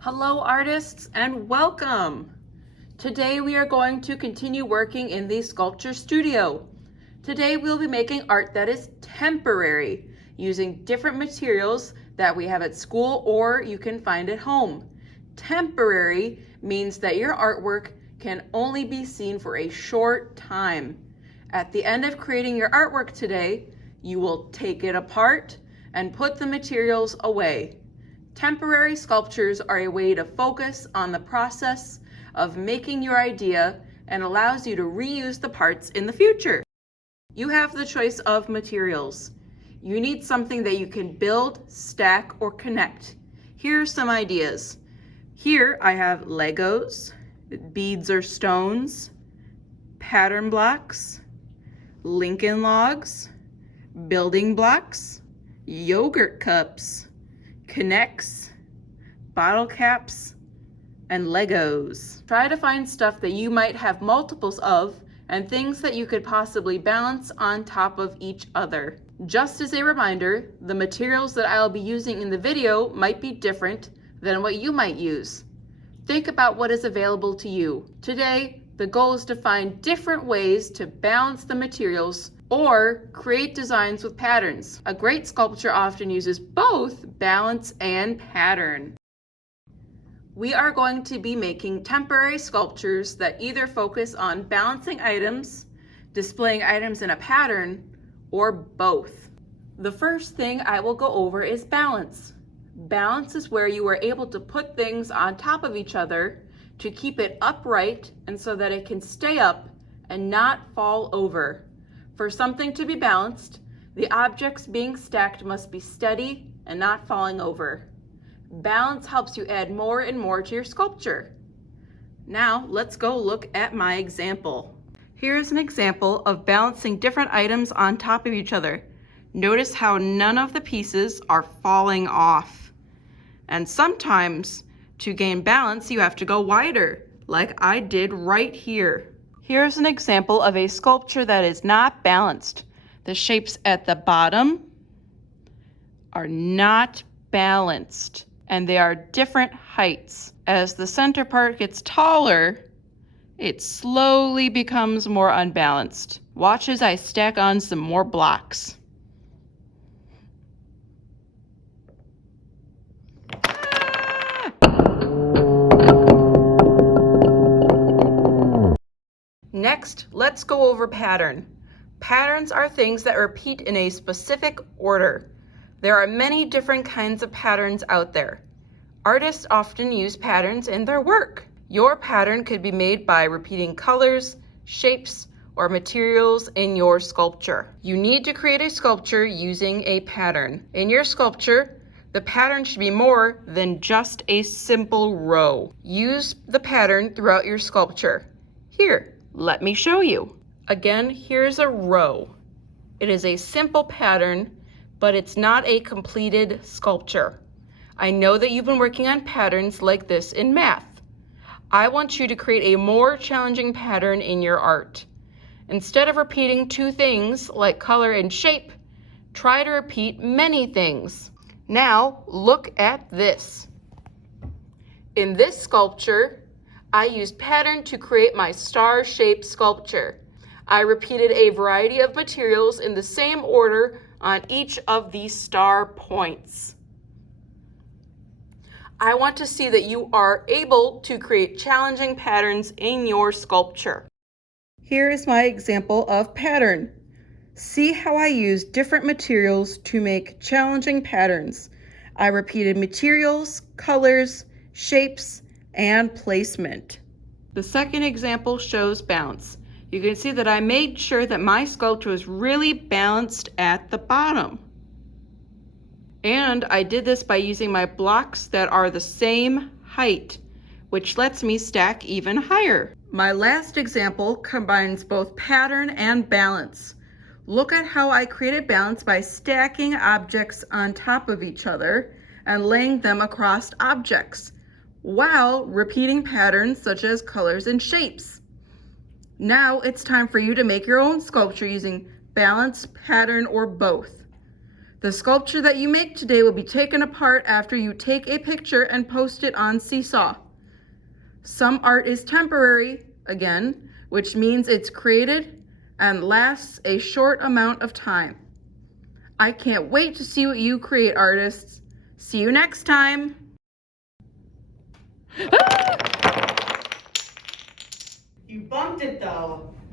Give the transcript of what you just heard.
Hello artists and welcome! Today we are going to continue working in the sculpture studio. Today we'll be making art that is temporary using different materials that we have at school or you can find at home. Temporary means that your artwork can only be seen for a short time. At the end of creating your artwork today, you will take it apart and put the materials away. Temporary sculptures are a way to focus on the process of making your idea and allows you to reuse the parts in the future. You have the choice of materials. You need something that you can build, stack, or connect. Here are some ideas. Here I have Legos, beads or stones, pattern blocks, Lincoln logs, building blocks, yogurt cups, connects, bottle caps, and Legos. Try to find stuff that you might have multiples of and things that you could possibly balance on top of each other. Just as a reminder, the materials that I'll be using in the video might be different than what you might use. Think about what is available to you. Today, the goal is to find different ways to balance the materials or create designs with patterns. A great sculpture often uses both balance and pattern. We are going to be making temporary sculptures that either focus on balancing items, displaying items in a pattern, or both. The first thing I will go over is balance. Balance is where you are able to put things on top of each other to keep it upright and so that it can stay up and not fall over. For something to be balanced, the objects being stacked must be steady and not falling over. Balance helps you add more and more to your sculpture. Now let's go look at my example. Here's an example of balancing different items on top of each other. Notice how none of the pieces are falling off. And sometimes to gain balance, you have to go wider, like I did right here. Here's an example of a sculpture that is not balanced. The shapes at the bottom are not balanced, and they are different heights. As the center part gets taller, it slowly becomes more unbalanced. Watch as I stack on some more blocks. Next, let's go over pattern. Patterns are things that repeat in a specific order. There are many different kinds of patterns out there. Artists often use patterns in their work. Your pattern could be made by repeating colors, shapes, or materials in your sculpture. You need to create a sculpture using a pattern. In your sculpture, the pattern should be more than just a simple row. Use the pattern throughout your sculpture. Here, let me show you. Again, here's a row. It is a simple pattern, but it's not a completed sculpture. I know that you've been working on patterns like this in math. I want you to create a more challenging pattern in your art. Instead of repeating two things like color and shape, try to repeat many things. Now, look at this. In this sculpture, I used pattern to create my star-shaped sculpture. I repeated a variety of materials in the same order on each of these star points. I want to see that you are able to create challenging patterns in your sculpture. Here is my example of pattern. See how I use different materials to make challenging patterns. I repeated materials, colors, shapes, and placement. The second example shows balance. You can see that I made sure that my sculpture was really balanced at the bottom. And I did this by using my blocks that are the same height, which lets me stack even higher. My last example combines both pattern and balance. Look at how I created balance by stacking objects on top of each other and laying them across objects, while repeating patterns such as colors and shapes. Now it's time for you to make your own sculpture using balance, pattern, or both. The sculpture that you make today will be taken apart after you take a picture and post it on Seesaw. Some art is temporary, again, which means it's created and lasts a short amount of time. I can't wait to see what you create, artists. See you next time. You bumped it though.